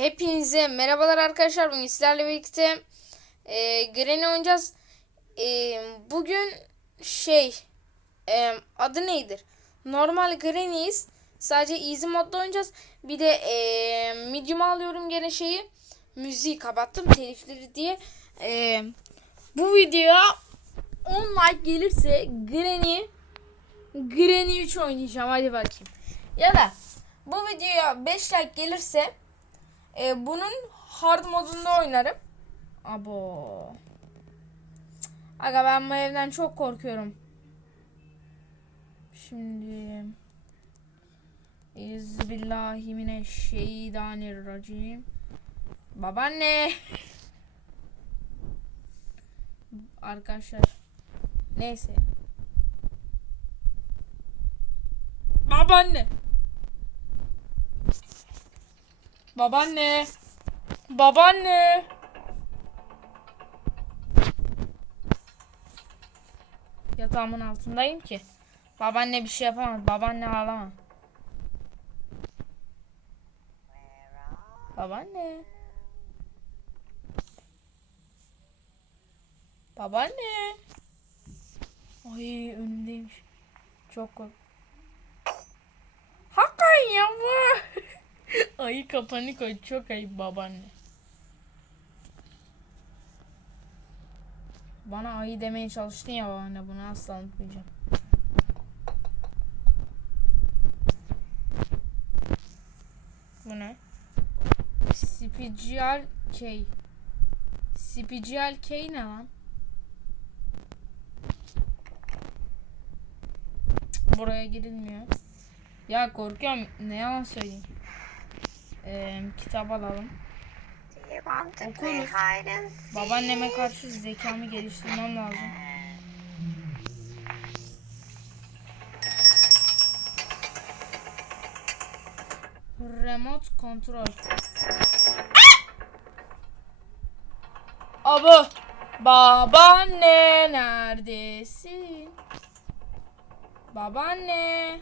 Hepinize merhabalar arkadaşlar. Bugün sizlerle birlikte e, Granny oynayacağız. E, bugün şey e, adı neydir? Normal Granny'yiz. Sadece easy modda oynayacağız. Bir de e, medium alıyorum gene şeyi. Müziği kapattım telifleri diye. E, bu videoya 10 like gelirse Granny Granny 3 oynayacağım. Hadi bakayım. Ya da bu videoya 5 like gelirse e, bunun hard modunda oynarım. Abo. Aga ben bu evden çok korkuyorum. Şimdi İzbillahimineşşeytanirracim. Babaanne. Arkadaşlar. Neyse. Babaanne. Babaanne. Babaanne. Yatağımın altındayım ki. Babaanne bir şey yapamaz. Babaanne ağlama. Babaanne. Babaanne. Ay önümdeymiş. Çok kork. Hakan ya bu. Ayı kapanı koy. Çok ayıp babaanne. Bana ayı demeye çalıştın ya babaanne. Bunu asla unutmayacağım. Bu ne? Spicial K. Spicial K ne lan? Buraya girilmiyor. Ya korkuyorum. Ne yalan söyleyeyim. Ee, kitap alalım. Okuruz. Babaanneme karşı zekamı geliştirmem lazım. Remote kontrol. Aba. Babaanne neredesin? Babaanne.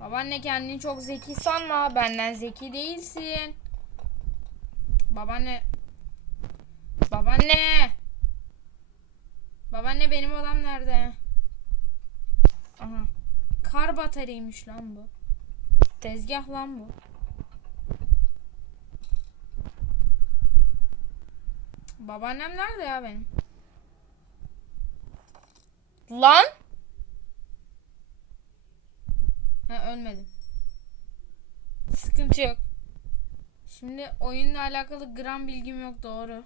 Babaanne kendini çok zeki sanma. Benden zeki değilsin. Babaanne. Babaanne. Babaanne benim odam nerede? Aha. Kar bataryaymış lan bu. Tezgah lan bu. Babaannem nerede ya benim? Lan? Ha ölmedim. Sıkıntı yok. Şimdi oyunla alakalı gram bilgim yok doğru.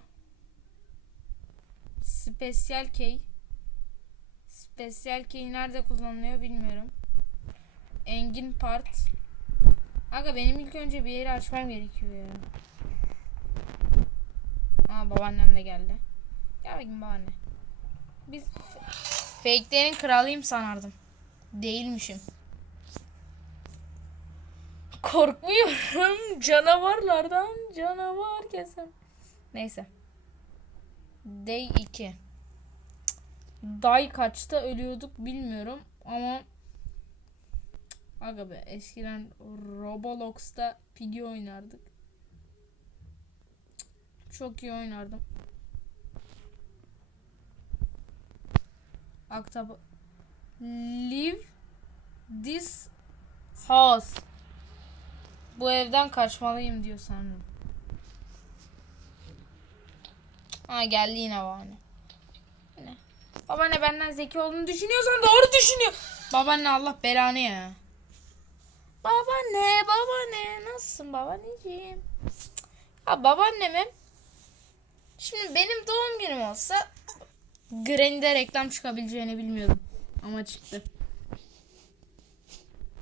Special key. Special key nerede kullanılıyor bilmiyorum. Engin part. Aga benim ilk önce bir yeri açmam gerekiyor ya. Aa babaannem de geldi. Gel bakayım babaanne. Biz fake'lerin kralıyım sanardım. Değilmişim. Korkmuyorum canavarlardan canavar kesem. Neyse. Day 2. Day kaçta ölüyorduk bilmiyorum ama Aga be eskiden Roblox'ta Piggy oynardık. Çok iyi oynardım. Aktaba Leave this house. Bu evden kaçmalıyım diyor sanırım. Ha geldi yine babaanne. Yine. Babaanne benden zeki olduğunu düşünüyorsan doğru düşünüyor. Babaanne Allah belanı ya. Babaanne, babaanne nasılsın babaanneciğim? Ya babaannemin şimdi benim doğum günüm olsa Granny'de reklam çıkabileceğini bilmiyordum. Ama çıktı.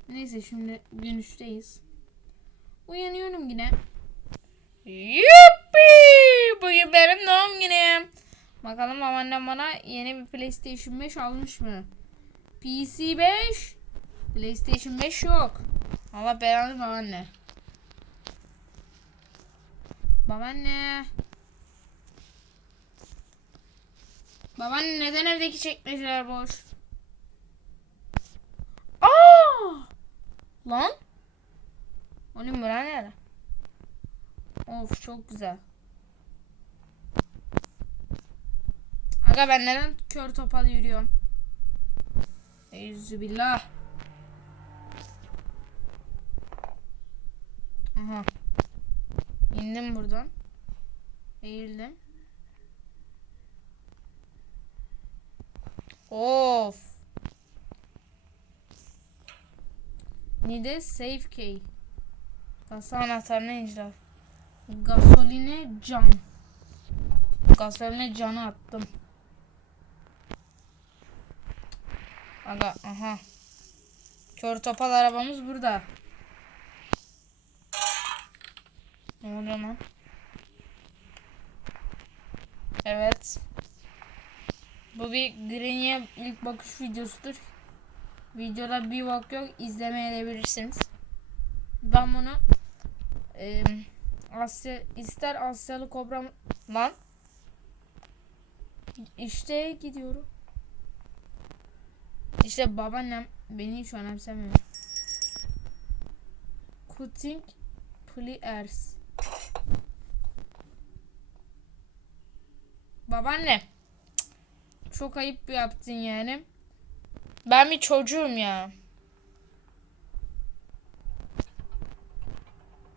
Neyse şimdi gün üçteyiz. Uyanıyorum yine. Yuppi! Bugün benim doğum günüm. Bakalım babaannem bana yeni bir PlayStation 5 almış mı? PC 5 PlayStation 5 yok. Allah belanı babaanne. Babaanne. Babaanne neden evdeki çekmeceler boş? Aa! Lan? Oğlum bura nere? Of çok güzel. Aga ben neden kör topal yürüyorum? Eyüzübillah. Aha. İndim buradan. Eğildim. Of. Nide save key. Kasa anahtarını icra. Gasoline can. Gasoline canı attım. Aga aha. Kör topal arabamız burada. Ne oluyor lan? Evet. Bu bir Green'e ilk bakış videosudur. Videoda bir bak yok izlemeyebilirsiniz. Ben bunu Asya ister Asyalı kobra lan işte gidiyorum. İşte babaannem beni hiç önemsemiyor. Cutting pliers. Babaanne. Çok ayıp yaptın yani. Ben bir çocuğum ya.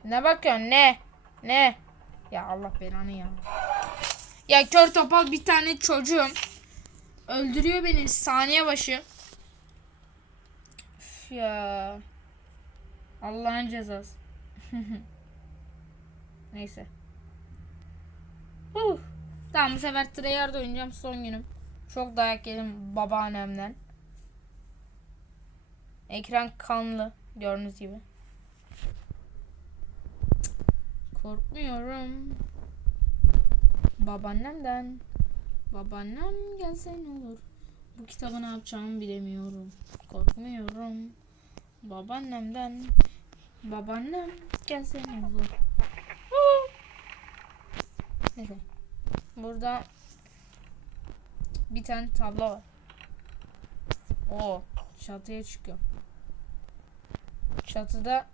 Ne bakıyorsun ne? Ne? Ya Allah belanı ya. Ya kör topal bir tane çocuğum. Öldürüyor beni saniye başı. Üf ya. Allah'ın cezası. Neyse. Huh. Tamam bu sefer Treyarch'da oynayacağım son günüm. Çok dayak yedim babaannemden. Ekran kanlı gördüğünüz gibi. Korkmuyorum. Babaannemden. Babaannem gelse ne olur. Bu kitabı ne yapacağımı bilemiyorum. Korkmuyorum. Babaannemden. Babaannem gelse ne olur. Neyse. Burada bir tane tablo var. O çatıya çıkıyor. Çatıda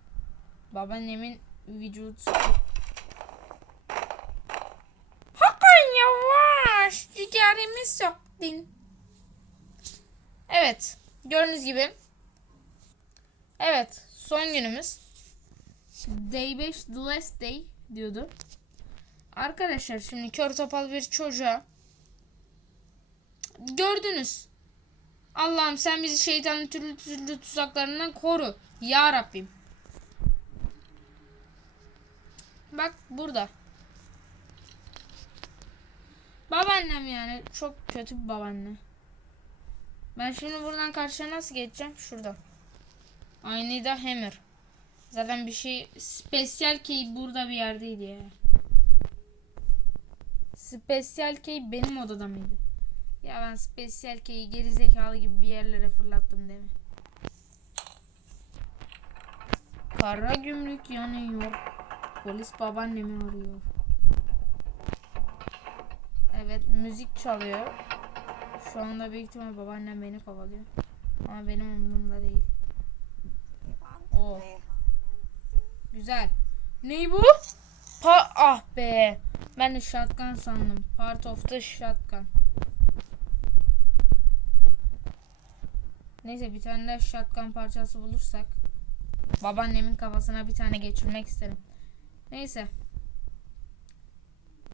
babaannemin vücudu Hakan yavaş. Ciğerimi soktun. Evet. Gördüğünüz gibi. Evet. Son günümüz. Day 5 the last day diyordu. Arkadaşlar şimdi kör topal bir çocuğa gördünüz. Allah'ım sen bizi şeytanın türlü türlü tuzaklarından koru. Ya Rabbim. Bak burada. Babaannem yani çok kötü bir babaanne. Ben şimdi buradan karşıya nasıl geçeceğim? Şurada. Aynı da hammer. Zaten bir şey spesyal key burada bir yerdeydi ya. Spesyal key benim odada mıydı? Ya ben spesyal key'i gerizekalı gibi bir yerlere fırlattım değil mi? Kara gümrük yanıyor. Polis babaannemi arıyor. Evet müzik çalıyor. Şu anda büyük ihtimal babaannem beni kovalıyor. Ama benim umurumda değil. Oo. Güzel. Ney bu? Pa ah be. Ben de shotgun sandım. Part of the shotgun. Neyse bir tane de shotgun parçası bulursak babaannemin kafasına bir tane geçirmek isterim. Neyse.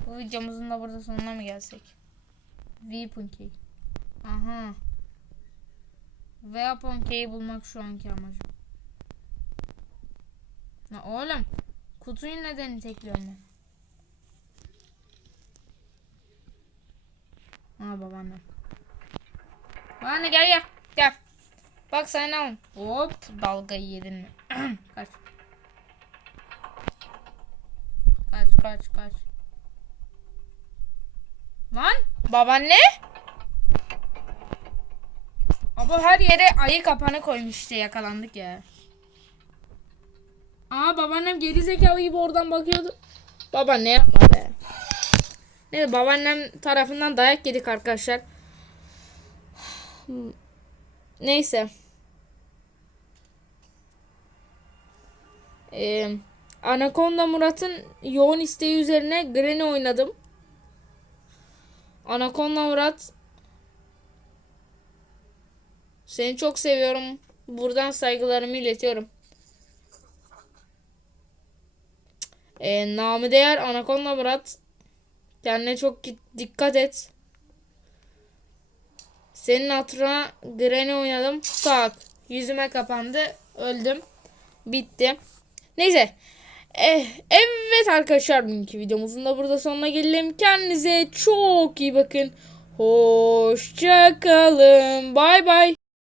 Bu videomuzun da burada sonuna mı gelsek? Key. Aha. Key'i bulmak şu anki amacım. Ya oğlum kutuyu neden itekliyorum ben? Ha babaannem. Babaanne gel gel. Gel. Bak sen al. Hop dalgayı yedin mi? kaç. Kaç kaç kaç. Lan babaanne? Ama her yere ayı kapanı koymuş işte yakalandık ya. Aa babaannem geri zekalı gibi oradan bakıyordu. Babaanne yapma be. Neyse babaannem tarafından dayak yedik arkadaşlar. Neyse. Ee, Anaconda Murat'ın yoğun isteği üzerine Granny oynadım. Anaconda Murat seni çok seviyorum. Buradan saygılarımı iletiyorum. Ee, namı değer Anaconda Murat. Kendine çok dikkat et. Senin hatırına Granny oynadım. Tak. Yüzüme kapandı. Öldüm. Bitti. Neyse. Eh, evet arkadaşlar bugünkü videomuzun da burada sonuna gelelim. Kendinize çok iyi bakın. Hoşça kalın. Bay bay.